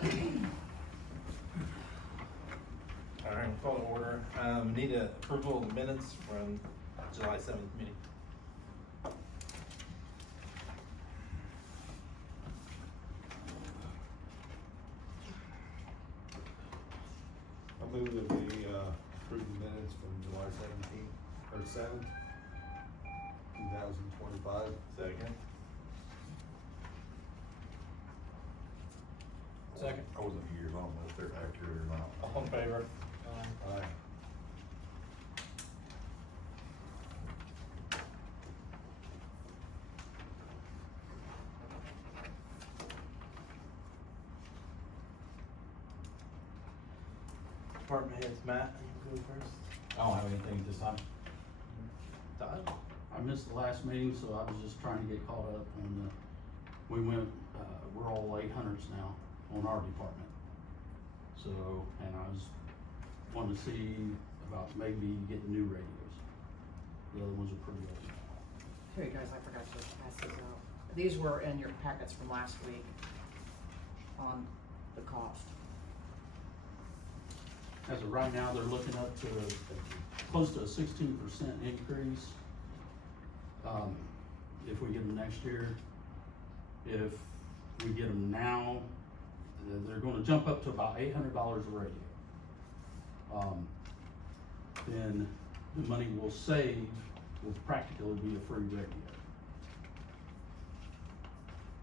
All right, call to order. Need a approval of the minutes from July 7th meeting. I move that we approve the minutes from July 17th, or 7th, 2025. Second. Second. I wasn't here, so I don't know if they're accurate or not. All in favor? Aye. Department heads, Matt, you go first. I don't have anything this time. Todd? I missed the last meeting, so I was just trying to get caught up on the, we went, we're all 800s now on our department. So, and I was wanting to see about maybe getting new radios. The other ones are pretty old. Here you guys, I forgot to pass these out. These were in your packets from last week on the cost. As of right now, they're looking up to close to a 16% increase. If we get them next year, if we get them now, they're gonna jump up to about $800 a radio. Then the money we'll save will practically be a free radio.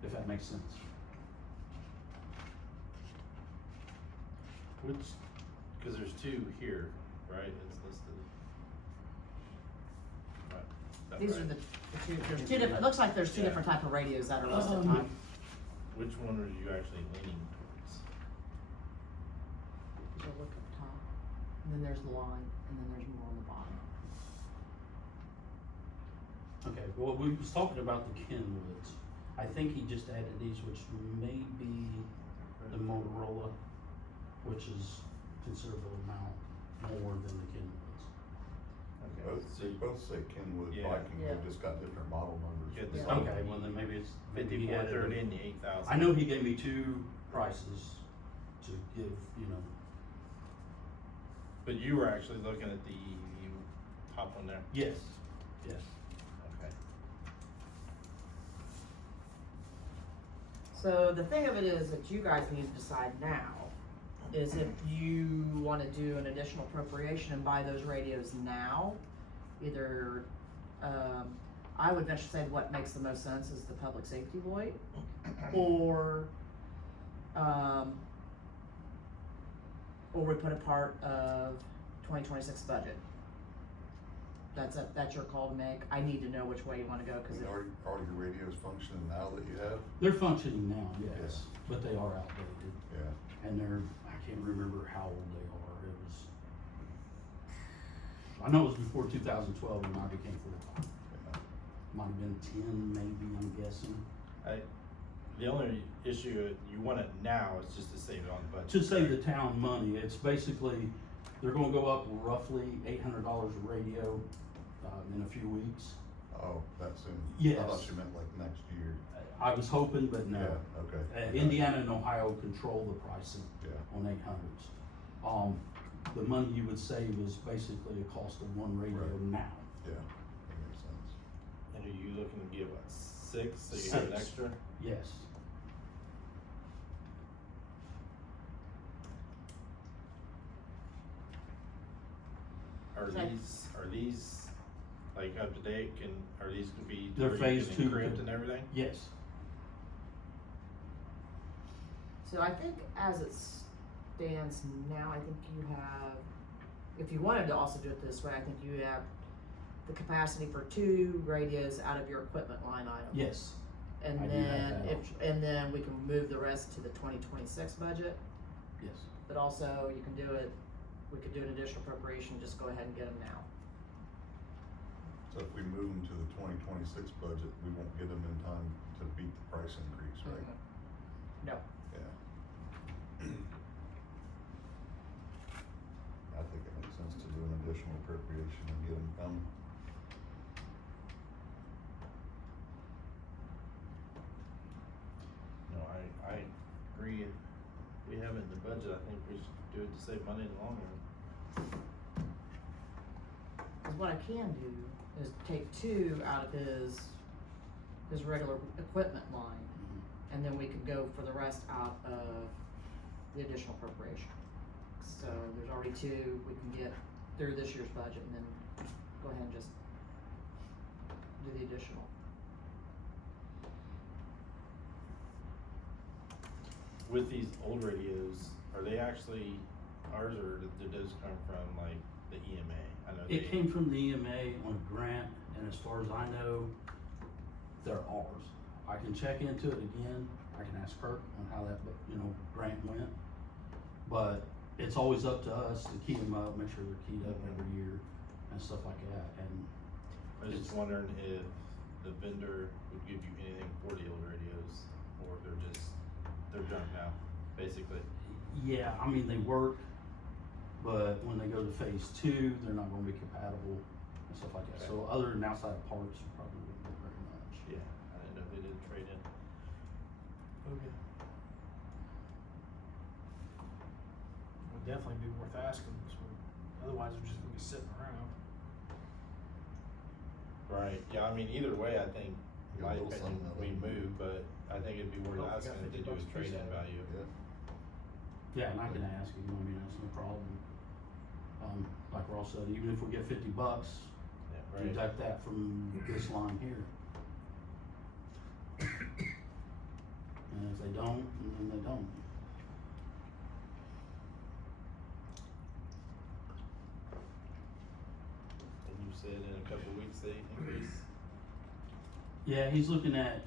If that makes sense. Which, because there's two here, right? It's listed. Right. Is that These right? are the two, there's two different, looks like there's two Yeah. different type of radios that are listed, Tom. Which one are you actually leaning towards? So look at the top, and then there's the line, and then there's more on the bottom. Okay, well, we was talking about the Kenwoods. I think he just added these, which may be the Motorola, which is considerable amount more than the Kenwoods. Okay. They both say Kenwood Yeah. Viking, Yeah. they just got different model numbers. Get this Yeah. Okay, well then maybe it's. maybe he 5430 added- and the 8000. I know he gave me two prices to give, you know, But you were actually looking at the top one there? yes, yes. Okay. So the thing of it is that you guys need to decide now is if you wanna do an additional appropriation and buy those radios now, either, I would venture to say what makes the most sense is the public safety void, or we put a part of 2026 budget. That's your call to make. I need to know which way you wanna go, cause it, Are your radios functioning now that you have? They're functioning now, yes, but they are outdated. Yeah. And they're, I can't remember how old they are. It was, I know it was before 2012 when I became full-time. Yeah. Might have been 10 maybe, I'm guessing. The only issue, you want it now, is just to save it on the budget. To save the town money, it's basically, they're gonna go up roughly $800 a radio, in a few weeks. Oh, that soon? Yes. I thought you meant like next year. I was hoping, but no. Yeah, okay. Indiana and Ohio control the pricing Yeah. on 800s. The money you would save is basically a cost of one radio Right. now. Yeah, that makes sense. And are you looking to give what, 6, so you have an 6. extra? Yes. Are Okay. these like up to date, are these gonna be? They're where you phase can 2. Encrypt and everything? Yes. so I think as it stands now, I think you have, if you wanted to also do it this way, I think you have the capacity for 2 radios out of your equipment line item. Yes. And I do have then that and then we can move the rest to the 2026 budget, Yes. but also you can do it, we could do an additional appropriation, just go ahead and get them now. So if we move them to the 2026 budget, we won't get them in time to beat the price increase, right? No. Yeah. I think it makes sense to do an additional appropriation and get them coming. No, I agree. budget, I think we should do it to save money in the long run. Cause what I can do is take 2 out of his regular equipment line, and then we could go for the rest out of the additional appropriation. So there's already 2 we can get through this year's budget, and then go ahead and just do the additional. With these old radios, are they actually ours, or did those come from like the EMA? I know It came from the EMA on a grant, and as far as I know, they're ours. I can check into it again, I can ask Clerk on how that, grant went. But it's always up to us to key them up, make sure they're keyed up every year and stuff like that, and I was just wondering if the vendor would give you anything for the old radios, or if they're junk now, basically. yeah, I mean, they work, but when they go to phase 2, they're not gonna be compatible and stuff like that. Okay. So other than outside parts, you probably wouldn't get very much. Yeah, I didn't know if they did trade in. Okay. Would definitely be worth asking, otherwise we're just gonna be sitting around. Right, yeah, I mean, either way, I think, in my You'll build opinion, something we out of it. move, but I think it'd be worth Well, if we got asking to do $50 a trade-in piece value. Yeah. Yeah, and I can ask you, I mean, that's no problem. Like Ross said, even if we get $50, Yeah, right. deduct that from this line here. And if they don't, then they don't. And you said in a couple of weeks they increase? Yeah, he's looking at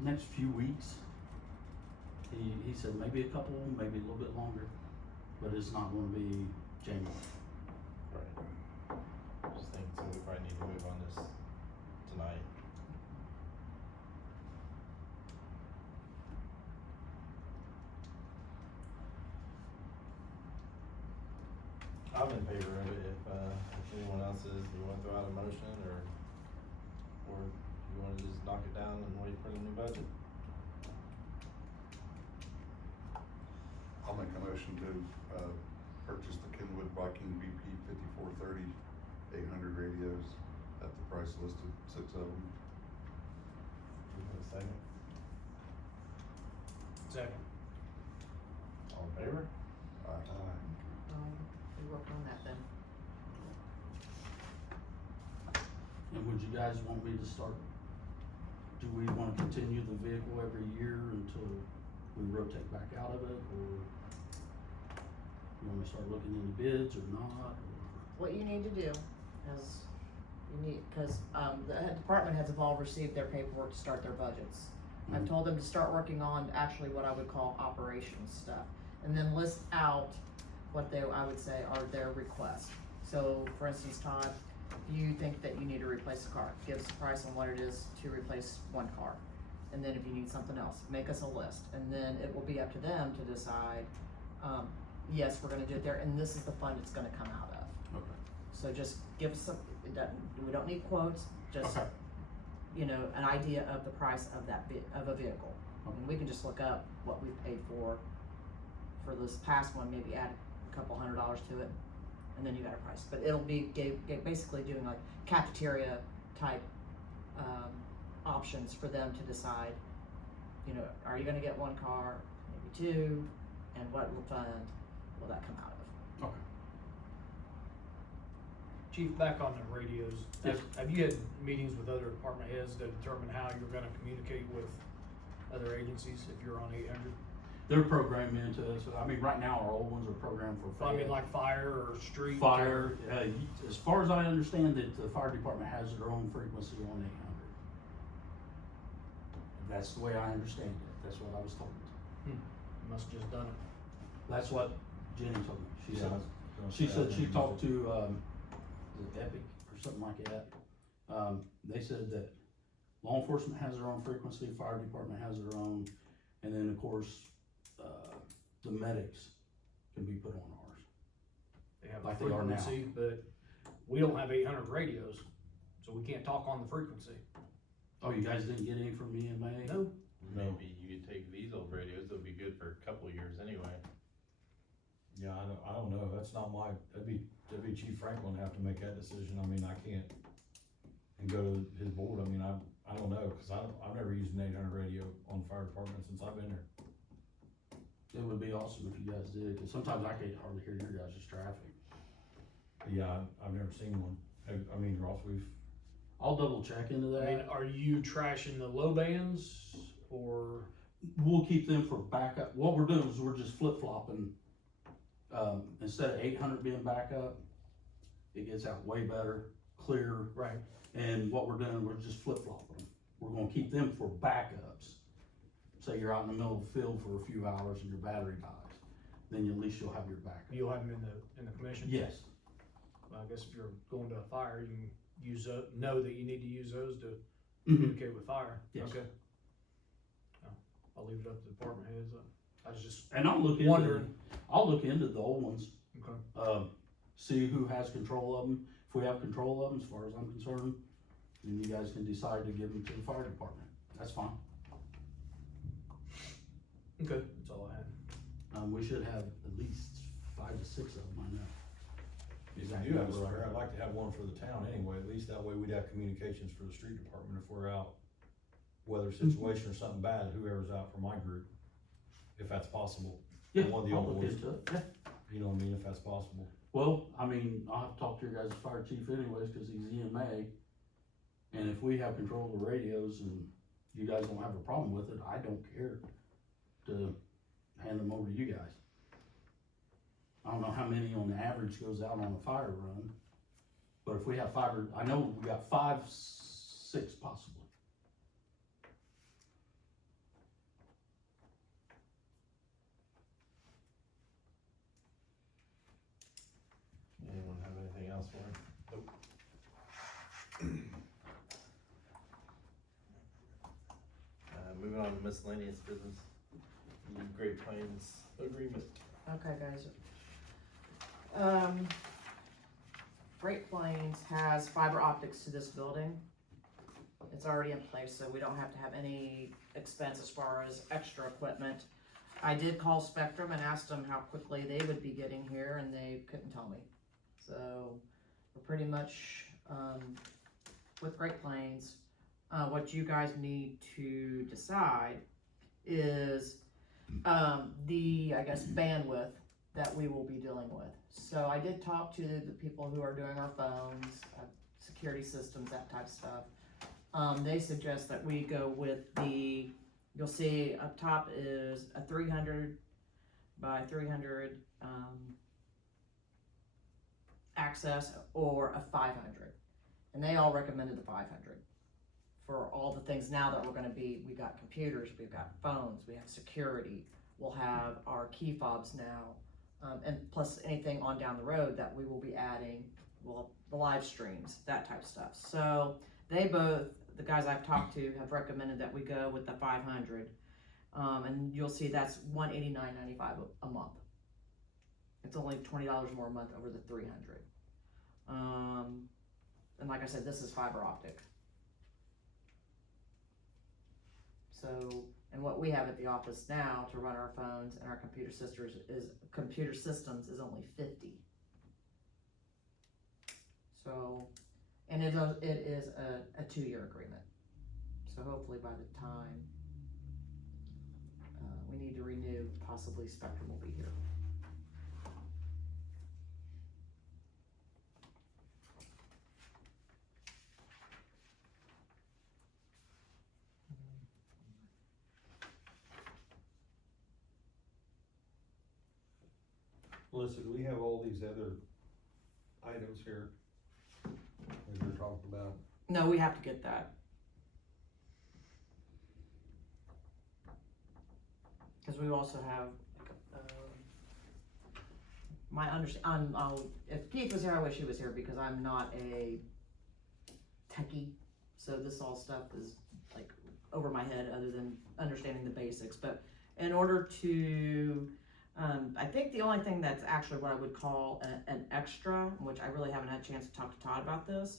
next few weeks. He said maybe a couple, maybe a little bit longer, but it's not gonna be January. Right. Just thinking, so we probably need to move on this tonight. I'm in favor of it if anyone else is. Do you wanna throw out a motion, or you wanna just knock it down and wait for the new budget? I'll make a motion to, purchase the Kenwood Viking VP 5430 800 radios at the price listed, 6 of them. Do you have a second? Second. All in favor? We work on that then. And would you guys want me to start, do we wanna continue the vehicle every year until we rotate back out of it, or you want me to start looking into bids or not, or? What you need to do is, cause, the department heads have all received their paperwork to start their budgets. I've Mhm. told them to start working on actually what I would call operations stuff, and then list out what I would say are their requests. So, for instance, Todd, if you think that you need to replace a car, give us a price on what it is to replace one car. And then if you need something else, make us a list, and then it will be up to them to decide, yes, we're gonna do it there, and this is the fund it's gonna come out of. Okay. So just give us some, we don't need quotes, just, Okay. an idea of the price of of a vehicle. Okay. And we can just look up what we've paid for this past one, maybe add a couple $100 to it, and then you got a price. But it'll be basically doing like cafeteria type, options for them to decide, are you gonna get one car, maybe 2, and what fund will that come out of? Okay. Chief, back on the radios, Yes. have you had meetings with other department heads to determine how you're gonna communicate with other agencies if you're on 800? They're programmed into us, I mean, right now, our old ones are programmed for. I mean, like fire or street? Fire, as far as I understand it, the fire department has their own frequency on 800. That's the way I understand it, that's what I was told. You must have just done it. That's what Jenny told me, she Yeah, said, I was gonna she say, I said she think talked to, the Epic or something like that. They said that law enforcement has their own frequency, fire department has their own, and then of course, the medics can be put on ours. They have a Like they are now. frequency, but we don't have 800 radios, so we can't talk on the frequency. Oh, you guys didn't get any from EMA? No, Maybe you could take these old radios, they'll be good for a couple of years anyway. Yeah, I don't know, that's not my, that'd be Chief Franklin have to make that decision, I mean, I can't, and go to his board, I mean, I don't know, cause I've never used an 800 radio on the fire department since I've been here. It would be awesome if you guys did, cause sometimes I can't hardly hear your guys' traffic. Yeah, I've never seen one, I mean, Ross, I'll double check into I mean, that. are you trashing the low bands or? We'll keep them for backup. What we're doing is we're just flip flopping. Instead of 800 being backup, it gets out way better, clear. Right. And what we're doing, we're just flip flopping them. We're gonna keep them for backups. Say you're out in the middle of the field for a few hours and your battery dies, then at least you'll have your backup. You'll have them in the commission? Yes. Well, I guess if you're going to a fire, you can use, know that you need to use those to Mhm. communicate with fire. Yes. Okay. I'll leave it up to the department heads. I was just And I'll look wondering. I'll look into the old ones. Okay. See who has control of them. If we have control of them, as far as I'm concerned, then you guys can decide to give them to the fire department. That's fine. Okay, that's all I had. We should have at least 5 to 6 of them, I know. if you do have a spare, I'd like to have one for the town anyway, at least that way we'd have communications for the street department if we're out. Weather situation or something bad, whoever's out for my group, if that's possible. Yeah, One of the I'll old look ones. into it. Yeah. You know what I mean, if that's possible. Well, I mean, I'll have to talk to your guys' fire chief anyways, cause he's EMA. And if we have control of the radios and you guys don't have a problem with it, I don't care to hand them over to you guys. I don't know how many on the average goes out on a fire run, but if we have 5 or, I know we got 5, 6 possibly. Anyone have anything else for him? Nope. Moving on to miscellaneous business, the Great Plains agreement. Okay, guys. Great Plains has fiber optics to this building. It's already in place, so we don't have to have any expense as far as extra equipment. I did call Spectrum and asked them how quickly they would be getting here, and they couldn't tell me. So, we're pretty much, with Great Plains. What you guys need to decide is, the, I guess, bandwidth that we will be dealing with. So I did talk to the people who are doing our phones, security systems, that type of stuff. They suggest that we go with the, you'll see up top is a 300 by 300 access or a 500. And they all recommended the 500 for all the things now that we're gonna be, we got computers, we've got phones, we have security, we'll have our key fobs now, and plus anything on down the road that we will be adding, well, the live streams, that type of stuff. So they both, the guys I've talked to have recommended that we go with the 500, and you'll see that's $189.95 a month. It's only $20 more a month over the 300. And like I said, this is fiber optic. So, and what we have at the office now to run our phones and our computer systems is only 50. So, and it is a 2-year agreement. So hopefully by the time we need to renew, possibly Spectrum will be here. Melissa, do we have all these other items here that you're talking about? No, we have to get that. Cause we also have, my if Keith was here, I wish he was here because I'm not a techie. So this all stuff is like over my head other than understanding the basics. But in order to, I think the only thing that's actually what I would call an extra, which I really haven't had a chance to talk to Todd about this,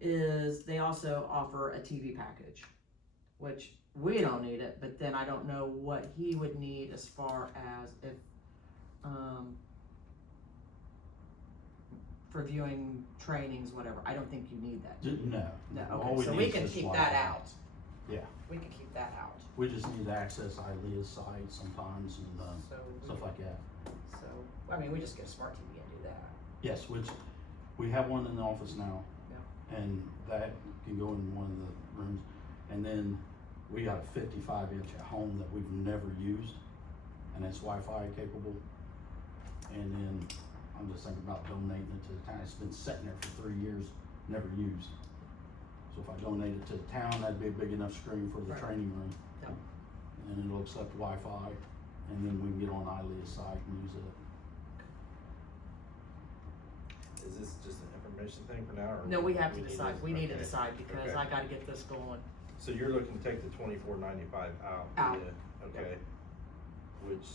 is they also offer a TV package, which we don't need it, but then I don't know what he would need as far as if for viewing trainings, whatever, I don't think you need that. No. No, All okay, so need we is can just keep Wi-Fi. that out. Yeah, We can keep that out. we just need to access ILEA's site sometimes and, So, stuff like that. so, I mean, we just get a smart TV and do that. Yes, which, we have one in the office now. Yeah. And that can go in one of the rooms. And then we got a 55-inch at home that we've never used, and it's Wi-Fi capable. And then I'm just thinking about donating it to the town. It's been sitting there for 3 years, never used. So if I donate it to the town, that'd be a big enough screen for the Right. training room. Yep. And it'll accept Wi-Fi, and then we can get on ILEA's site and use it. Is this just an information thing for now, or? No, we have to need decide, we need to okay. decide, because Okay. I gotta get this going. So you're looking to take the $24.95 out? Out. Yeah, okay. Which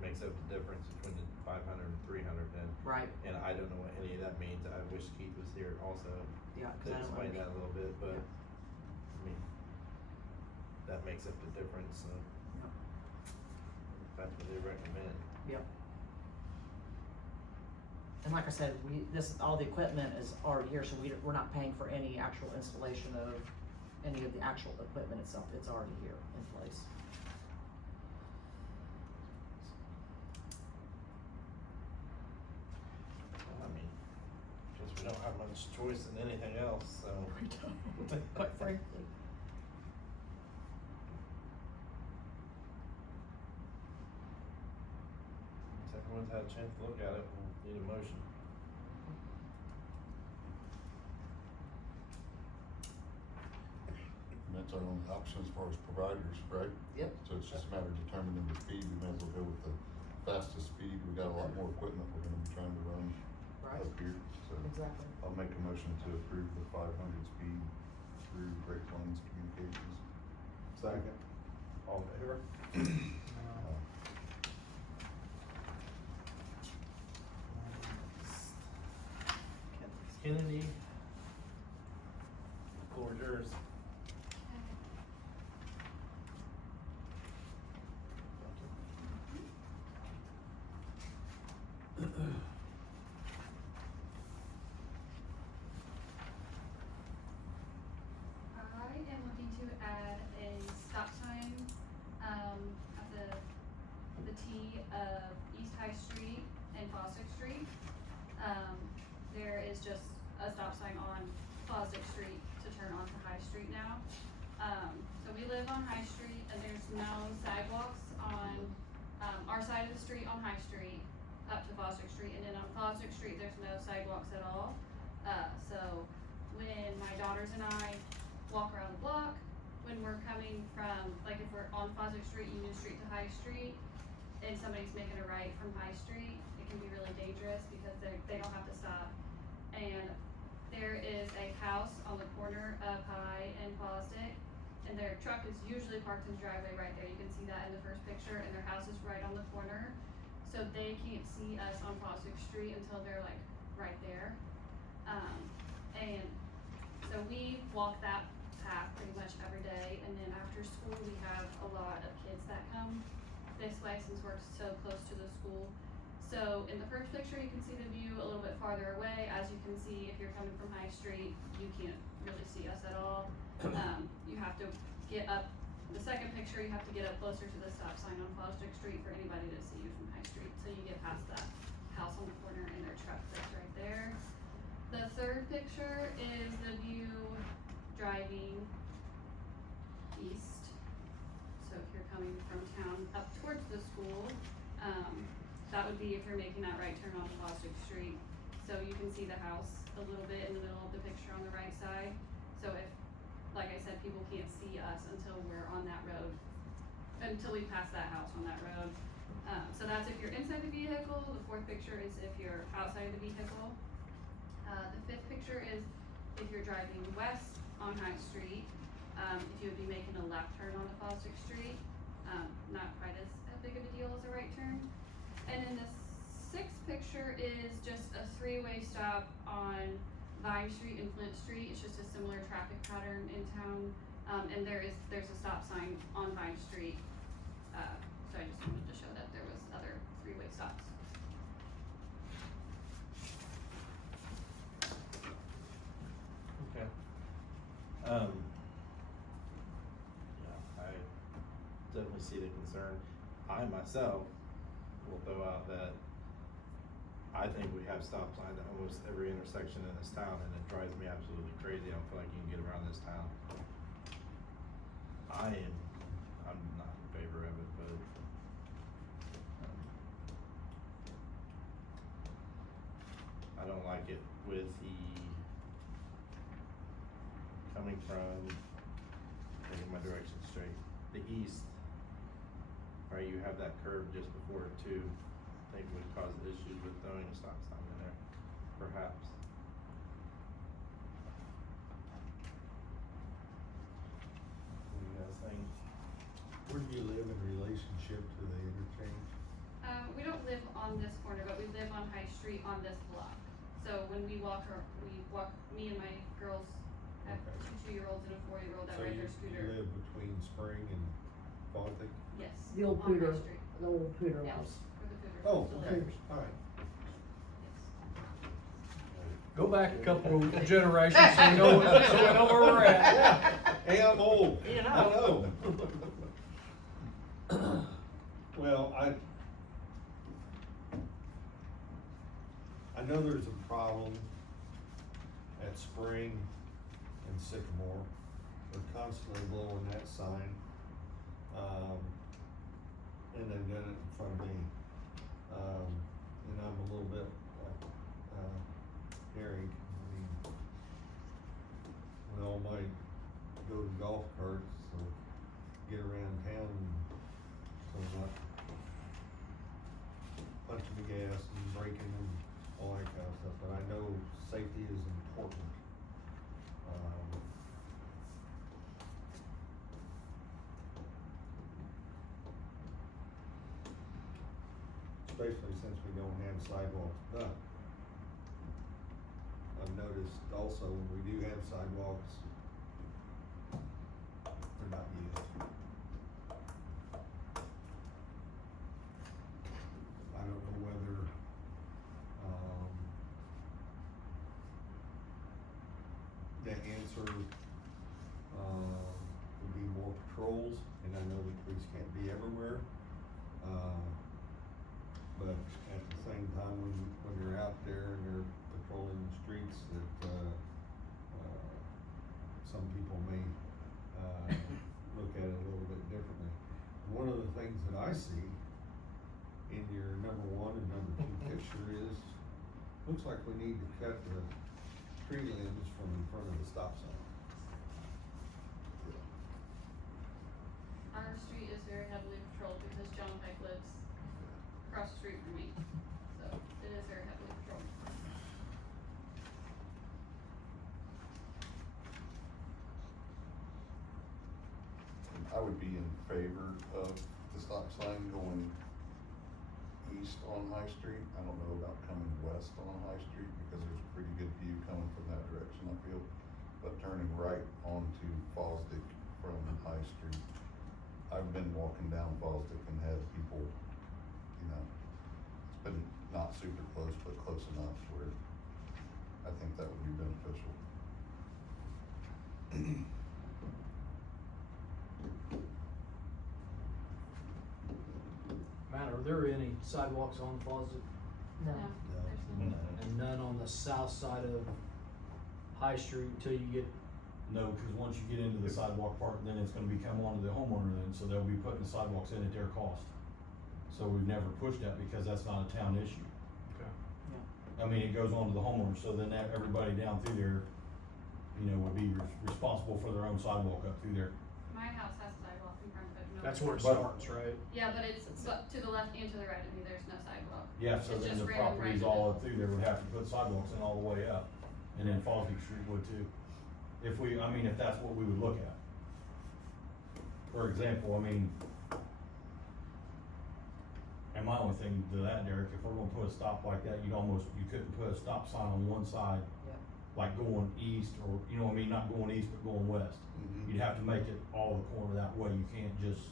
makes up the difference between the 500 and 300 then. Right, And I don't know what any of that means. I wish Keith was here also yeah, to cause I don't explain wanna that a little bit, but, Yeah. I mean, that makes up the difference, so. Yeah. That's what they recommend. Yep. And like I said, all the equipment is already here, so we're not paying for any actual installation of any of the actual equipment itself, it's already here in place. I mean, because we don't have much choice in anything else, so. Quite frankly. Once everyone's had a chance to look at it, we'll need a motion. And that's our only option as far as providers, right? Yep. So it's just a matter of determining the speed, we may as well go with the fastest speed, we got a lot more equipment we're gonna be trying to run Right. up here, so. Exactly. I'll make a motion to approve the 500 speed through Great Plains Communications. Second. All in favor? Kennedy. Floor is yours. I am looking to add a stop sign, at the T of East High Street and Fosdick Street. There is just a stop sign on Fosdick Street to turn onto High Street now. So we live on High Street and there's no sidewalks on, our side of the street on High Street up to Fosdick Street, and then on Fosdick Street, there's no sidewalks at all. So when my daughters and I walk around the block, when we're coming from, like if we're on Fosdick Street, Union Street to High Street, and somebody's making a right from High Street, it can be really dangerous because they don't have to stop. And there is a house on the corner of High and Fosdick, and their truck is usually parked in the driveway right there. You can see that in the first picture, and their house is right on the corner. So they can't see us on Fosdick Street until they're like right there. And so we walk that path pretty much every day, and then after school, we have a lot of kids that come this way since we're so close to the school. So in the first picture, you can see the view a little bit farther away. As you can see, if you're coming from High Street, you can't really see us at all. You have to get up, the second picture, you have to get up closer to the stop sign on Fosdick Street for anybody to see you from High Street. So you get past that house on the corner and their truck that's right there. The third picture is the view driving east. So if you're coming from town up towards the school, that would be if you're making that right turn onto Fosdick Street. So you can see the house a little bit in the middle of the picture on the right side. So if, like I said, people can't see us until we're on that road, until we pass that house on that road. So that's if you're inside the vehicle. The fourth picture is if you're outside of the vehicle. The fifth picture is if you're driving west on High Street, if you would be making a left turn onto Fosdick Street. Not quite as big of a deal as a right turn. And then the sixth picture is just a three-way stop on Vine Street and Flint Street. It's just a similar traffic pattern in town. And there's a stop sign on Vine Street. So I just wanted to show that there was other three-way stops. Yeah, I definitely see the concern. I myself will throw out that I think we have stop signs at almost every intersection in this town, and it drives me absolutely crazy. I don't feel like you can get around this town. I'm not in favor of it, but, I don't like it with the coming from, getting my direction straight, the east, right, you have that curve just before it too. I think would cause issues with throwing a stop sign in there, perhaps. What do you guys think? Where do you live in relationship to the interchange? We don't live on this corner, but we live on High Street on this block. So when we walk, me and my girls have Okay. two 2-year-olds and a 4-year-old that ride their You scooter. live between Spring and Fawcett? Yes. The old on High Pooter, Street. the old Pooter Yes, house. where the Pooters Oh, still okay, live. alright. Yes. Go back a couple of generations so we know where we're at. Hey, I'm old. You I know. know. Well, I know there's a problem at Spring and Sycamore. They're constantly blowing that sign. And they've done it in front of me. And I'm a little bit like, Derek, I mean, we all might go to golf carts or get around town and so not punching the gas and braking and all that kind of stuff, but I know safety is important. Especially since we don't have sidewalks done. I've noticed also when we do have sidewalks, they're not used. I don't know whether, the answer, would be more patrols, and I know the police can't be everywhere. But at the same time, when you're out there and you're patrolling the streets, that, some people may, look at it a little bit differently. One of the things that I see in your number 1 and number 2 picture is, looks like we need to cut the tree limbs from in front of the stop sign. Our street is very heavily patrolled because John Peck lives across the street from me, so it is very heavily patrolled. I would be in favor of the stop sign going east on High Street. I don't know about coming west on High Street because there's a pretty good view coming from that direction, I feel. But turning right onto Fosdick from High Street, I've been walking down Fosdick and had people, you know, it's been not super close, but close enough where I think that would be beneficial. Matt, are there any sidewalks on Fawcett? No. There's none. And none on the south side of High Street until you get, No, cause once you get into the sidewalk part, then it's gonna become onto the homeowner then, so they'll be putting the sidewalks in at their cost. So we've never pushed that because that's not a town issue. okay. I mean, it goes on to the homeowner, so then everybody down through there, you know, would be responsible for their own sidewalk up through there. My house has a sidewalk in front of it, no. That's where it But- starts, right? Yeah, but it's, but to the left and to the right of me, there's no sidewalk. Yeah, so It's then just the random properties right all of up through there would have to put sidewalks in all the way up, and then Fosdick Street would too. If that's what we would look at. For example, I mean, and my only thing to that, Derek, if we're gonna put a stop like that, you couldn't put a stop sign on one side, Yeah. like going east, or, you know what I mean, not going east, but going west. Mhm. You'd have to make it all the corner that way, you can't just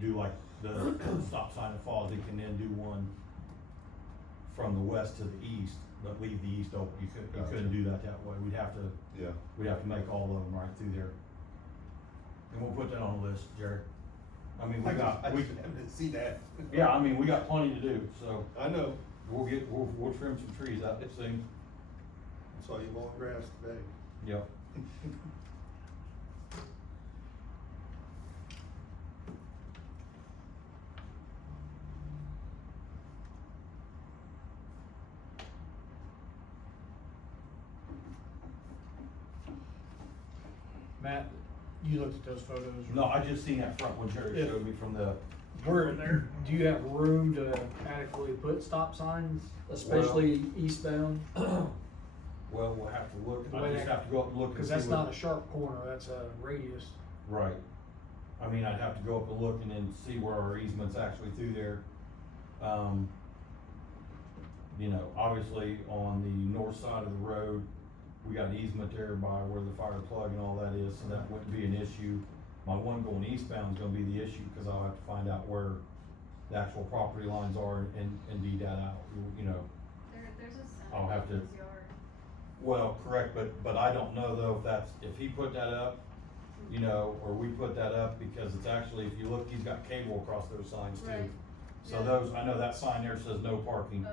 do like the stop sign at Fosdick and then do one from the west to the east, but leave the east open. You Gotcha. couldn't do that way. We'd have to make all of them right through there. And we'll put that on the list, Jared. I mean, I haven't seen that. yeah, I mean, we got plenty to do, so I know, we'll trim some trees out there soon. I saw you mowing grass today. Yep. Matt, you looked at those photos? No, I just seen that front one Jerry Yeah. showed me from the, Where, do you have room to adequately put stop signs, especially eastbound? well, we'll have to look, The I way just that- have to go up and look and Cause see that's what- not a sharp corner, that's a radius. Right. I mean, I'd have to go up and look and then see where our easement's actually through there. You know, obviously on the north side of the road, we got an easement there by where the fire plug and all that is, so that wouldn't be an issue. My one going eastbound is gonna be the issue, cause I'll have to find out where the actual property lines are and deed that out, you know. There's a sign I'll have in to- his yard. Well, correct, but I don't know though if he put that up, you know, or we put that up, because it's actually, if you look, he's got cable across those signs too. Right. So Yeah. those, I know that sign there says no parking,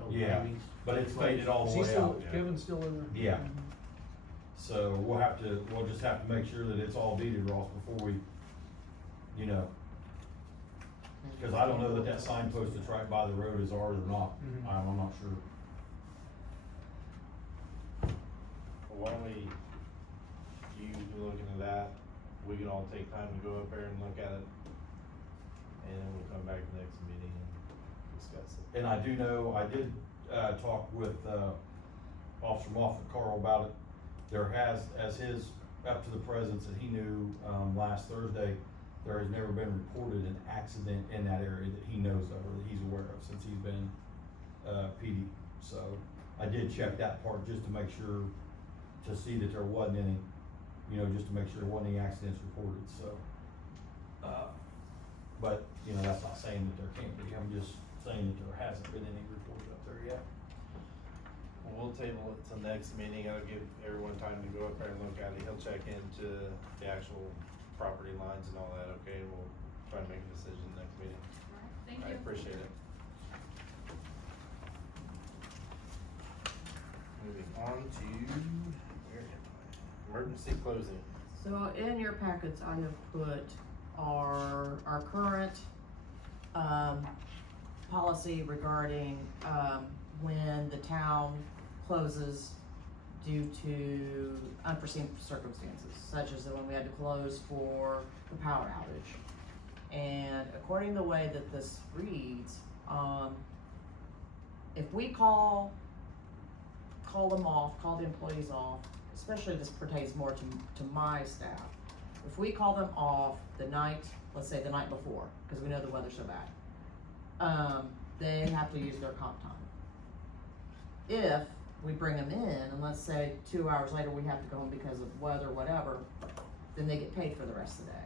Oh, okay. yeah, but it's faded all Is the he way still, out. Kevin's still in there? Yeah. So we'll just have to make sure that it's all deeded, Ross, before we, you know, cause I don't know that signpost that's right by the road is ours or not, Mhm. I'm not sure. Well, why don't you look into that, we can all take time to go up there and look at it. And then we'll come back to the next meeting and discuss it. And I do know, I did, talk with, Officer Moffett Carl about it. There has, as his, up to the presence that he knew, last Thursday, there has never been reported an accident in that area that he knows of or that he's aware of since he's been, PD. So I did check that part just to make sure, to see that there wasn't any, you know, just to make sure there wasn't any accidents reported, so. But, you know, that's not saying that there can't be, I'm just saying that there hasn't been any reported up there yet. We'll table it till next meeting, I'll give everyone time to go up there and look at it, he'll check into the actual property lines and all that, okay, we'll try to make a decision next meeting. Alright, thank I you. appreciate it. Moving on to, where am I? Emergency closing. So in your packets, I have put our current, policy regarding, when the town closes due to unforeseen circumstances, such as when we had to close for the power outage. And according to the way that this reads, if we call them off, call the employees off, especially this pertains more to my staff. If we call them off the night, let's say the night before, because we know the weather's so bad, they have to use their comp time. If we bring them in, and let's say 2 hours later we have to go home because of weather, whatever, then they get paid for the rest of the day.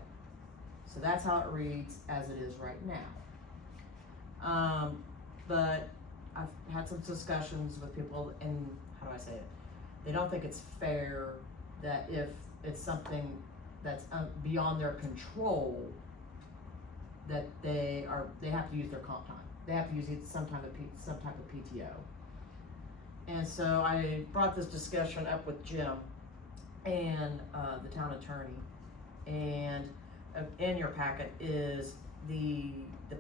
So that's how it reads as it is right now. But I've had some discussions with people, and how do I say it? They don't think it's fair that if it's something that's beyond their control, that they have to use their comp time. They have to use some type of PTO. And so I brought this discussion up with Jim and the town attorney, and in your packet is the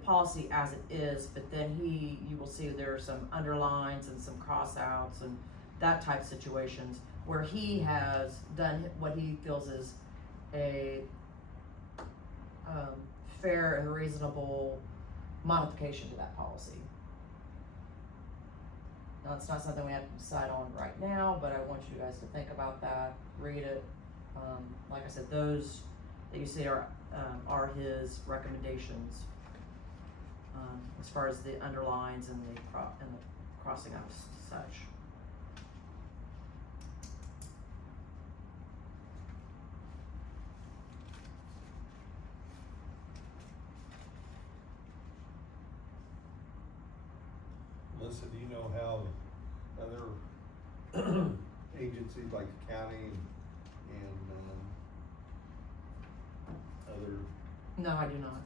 policy as it is, but then you will see there are some underlines and some cross outs and that type situations where he has done what he feels is a fair and reasonable modification to that policy. Now, it's not something we have to decide on right now, but I want you guys to think about that, read it. Like I said, those that you see are his recommendations, as far as the underlines and the crossing out such. Melissa, do you know how other agencies like the county and, other No, I do not.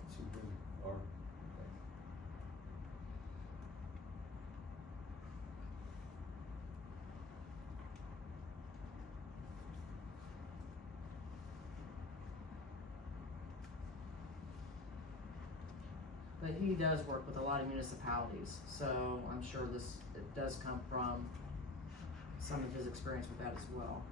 are, okay. But he does work with a lot of municipalities, so I'm sure it does come from some of his experience with that as well.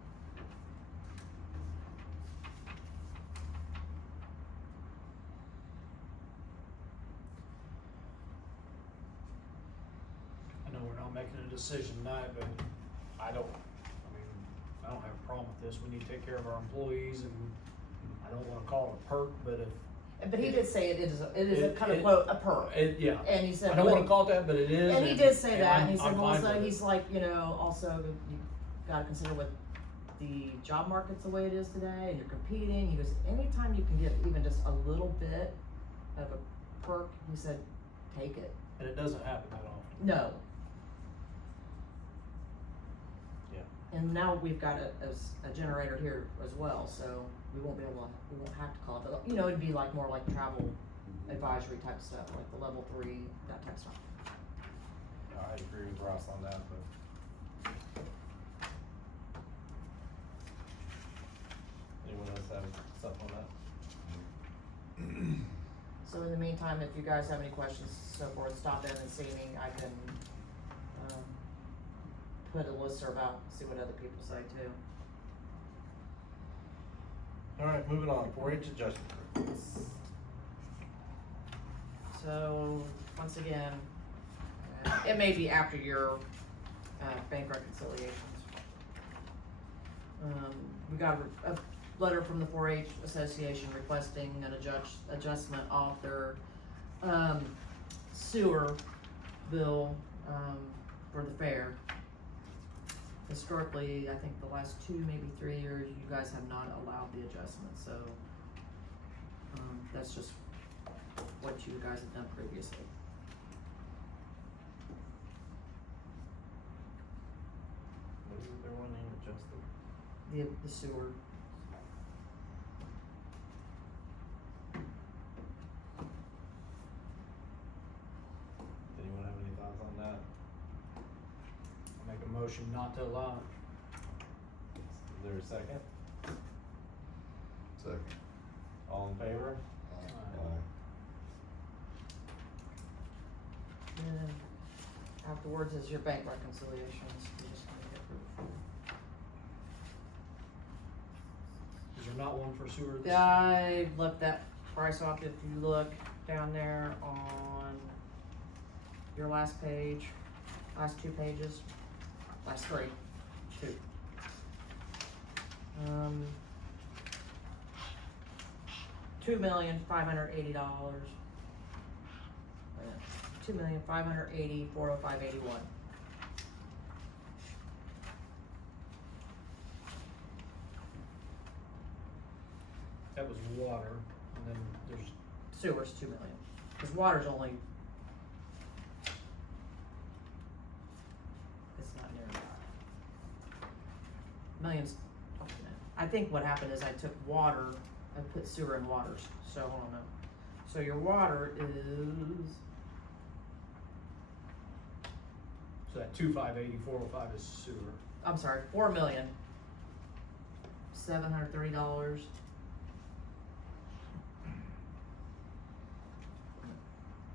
I know we're not making a decision tonight, but I don't have a problem with this. We need to take care of our employees, and I don't wanna call it a perk, but But he did say it is a It- kind of it- quote, a perk. yeah. And he said. I don't wanna but- call it that, but it is. And he did say that, and he I'm said, well, fine also, with it. he's like, also, you gotta consider what the job market's the way it is today, and you're competing, he goes, anytime you can get even just a little bit of a perk, he said, take it. And it doesn't happen that often. No. Yeah. And now we've got a generator here as well, so we won't be able to, we won't have to call it, it'd be like more like travel advisory type stuff, like the level 3, that type of stuff. Yeah, I agree with Ross on that, but. Anyone else have stuff on that? So in the meantime, if you guys have any questions, so forth, stop in and see me, I can, put a listserv out, see what other people say too. Alright, moving on, 4-H adjustment requests. So, once again, it may be after your, bank reconciliations. We got a letter from the 4-H Association requesting an adjustment off their, sewer bill, for the fair. Historically, I think the last 2, maybe 3 years, you guys have not allowed the adjustment, so, that's just what you guys have done previously. What is it they're wanting adjusted? The sewer. Anyone have any thoughts on that? Make a motion not to allow it. Is there a second? Second. All in favor? And afterwards is your bank reconciliations, you're just gonna get through. Is there not one for sewer? I left that price off, if you look down there on your last page, last 2 pages, last 3, 2. $2,580,000. $2,580,405.81. That was water, and then there's, Sewer's $2 million, cause water's only. It's not near that. Millions, oh, no. I think what happened is I took water, I put sewer in waters, so hold on now. So your water is, so that 2,580,405 is sewer. I'm sorry, $4,730.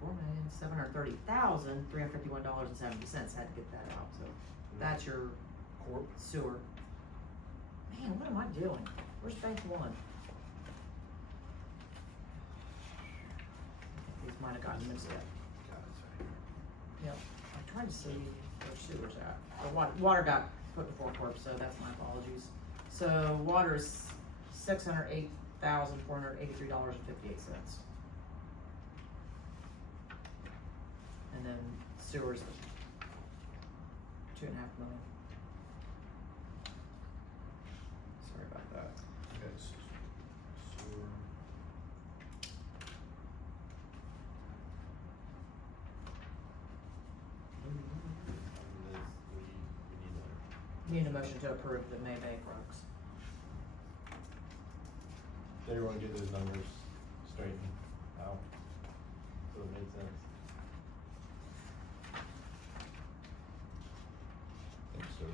$4,730,351.70, had to get that out, so that's your Corp. sewer. Man, what am I doing? Where's bank 1? These might have gotten mixed up. Yep, I tried to see where sewer's at. The water got put before corp, so that's my apologies. So water is $608,483.58. And then sewer's $2.5 million. Sorry about that. That's sewer. Need a motion to approve the Maybank rugs. Did everyone get those numbers straightened out? So it made sense? I think so.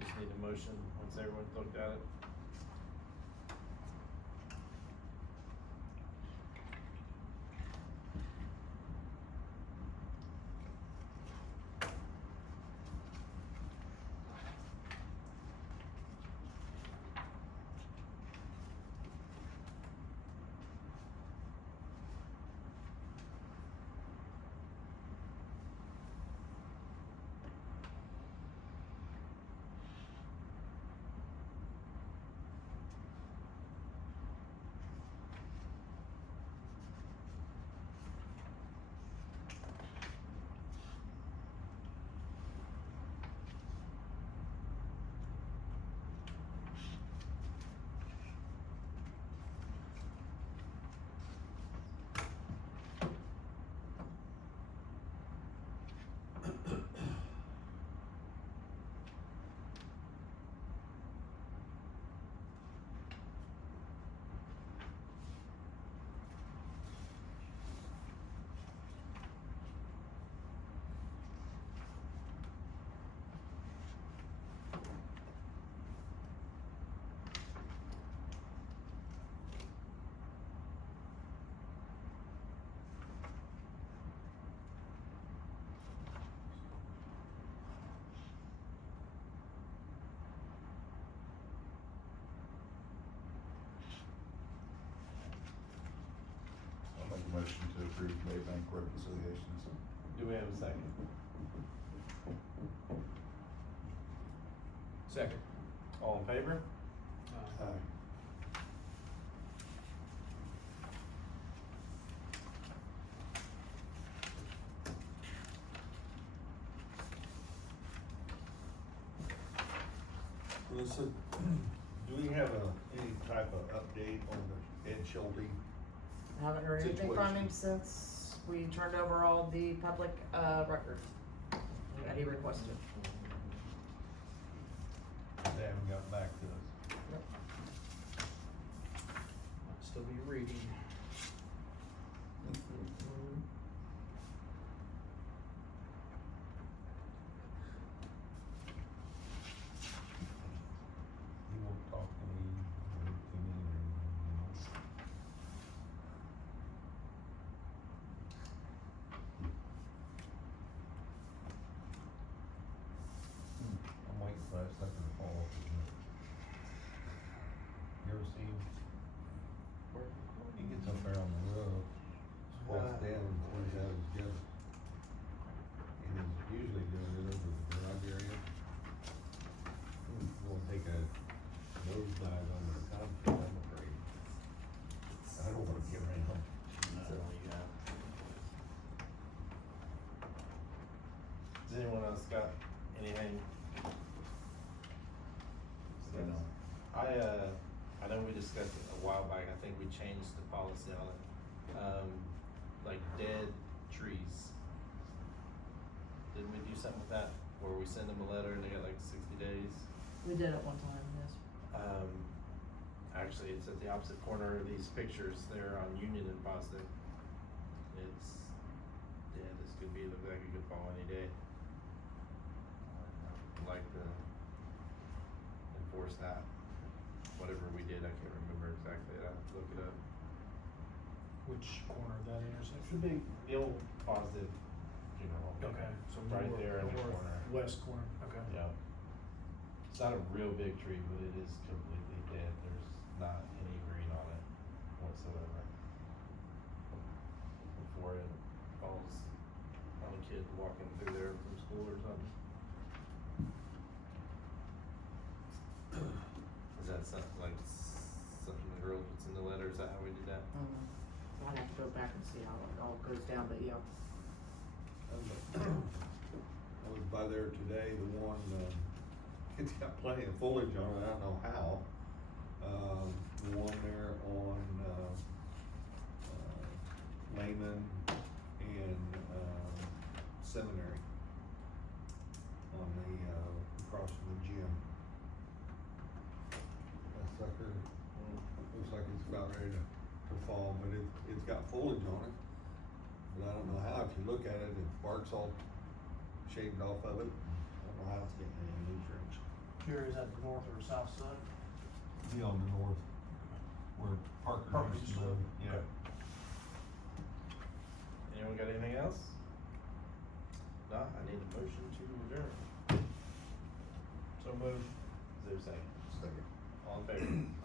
Just need a motion once everyone's looked at it. I'll make a motion to approve Maybank reconciliations. Do we have a second? Second. All in favor? Aye. Listen, do we have any type of update on the Ed Schulte? Haven't heard anything from him Situation. since we turned over all the public, records that he requested. They haven't got back to us. Might still be reading. He won't talk to me, or to me, or, you know. I'm waiting for that sucker to fall off his neck. You ever see him? He gets up there on the roof, squats down and pours out his gun. And he's usually doing it over the garage area. He's gonna take a nosedive under the concrete, I'm afraid. I don't wanna get around. So, yeah. Does anyone else got anything? No. I know we discussed it a while back, I think we changed the policy on it. Like dead trees. Didn't we do something with that, where we send them a letter and they got like 60 days? We did it one time, yes. Actually, it's at the opposite corner of these pictures there on Union and Fosdick. It's, yeah, this could be, look like it could fall any day. I'd like to enforce that, whatever we did, I can't remember exactly, I'd have to look it up. Which corner of that It's intersection? the big, the old Fosdick funeral. Okay, so Right north- there in the corner. West corner, okay. Yeah. It's not a real big tree, but it is completely dead, there's not any green on it whatsoever. Before it falls on a kid walking through there from school or something. Is that something like, something the girls, what's in the letter, is that how we did that? I'd have to go back and see how it all goes down, but yeah. I was by there today, the one, it's got plenty of foliage on it, I don't know how. the one there on, Lehman and, Seminary. On the, across from the gym. That sucker, looks like it's about ready to fall, but it's got foliage on it. But I don't know how, if you look at it, bark's all shaved off of it. I don't know how it's getting any nutrients. Here, is that the north or south side? Be on the north, where Parker Parker used used to to live, live. yeah. Anyone got anything else? No, I need a motion to adjourn. So move. Is there a second? Second. All in favor?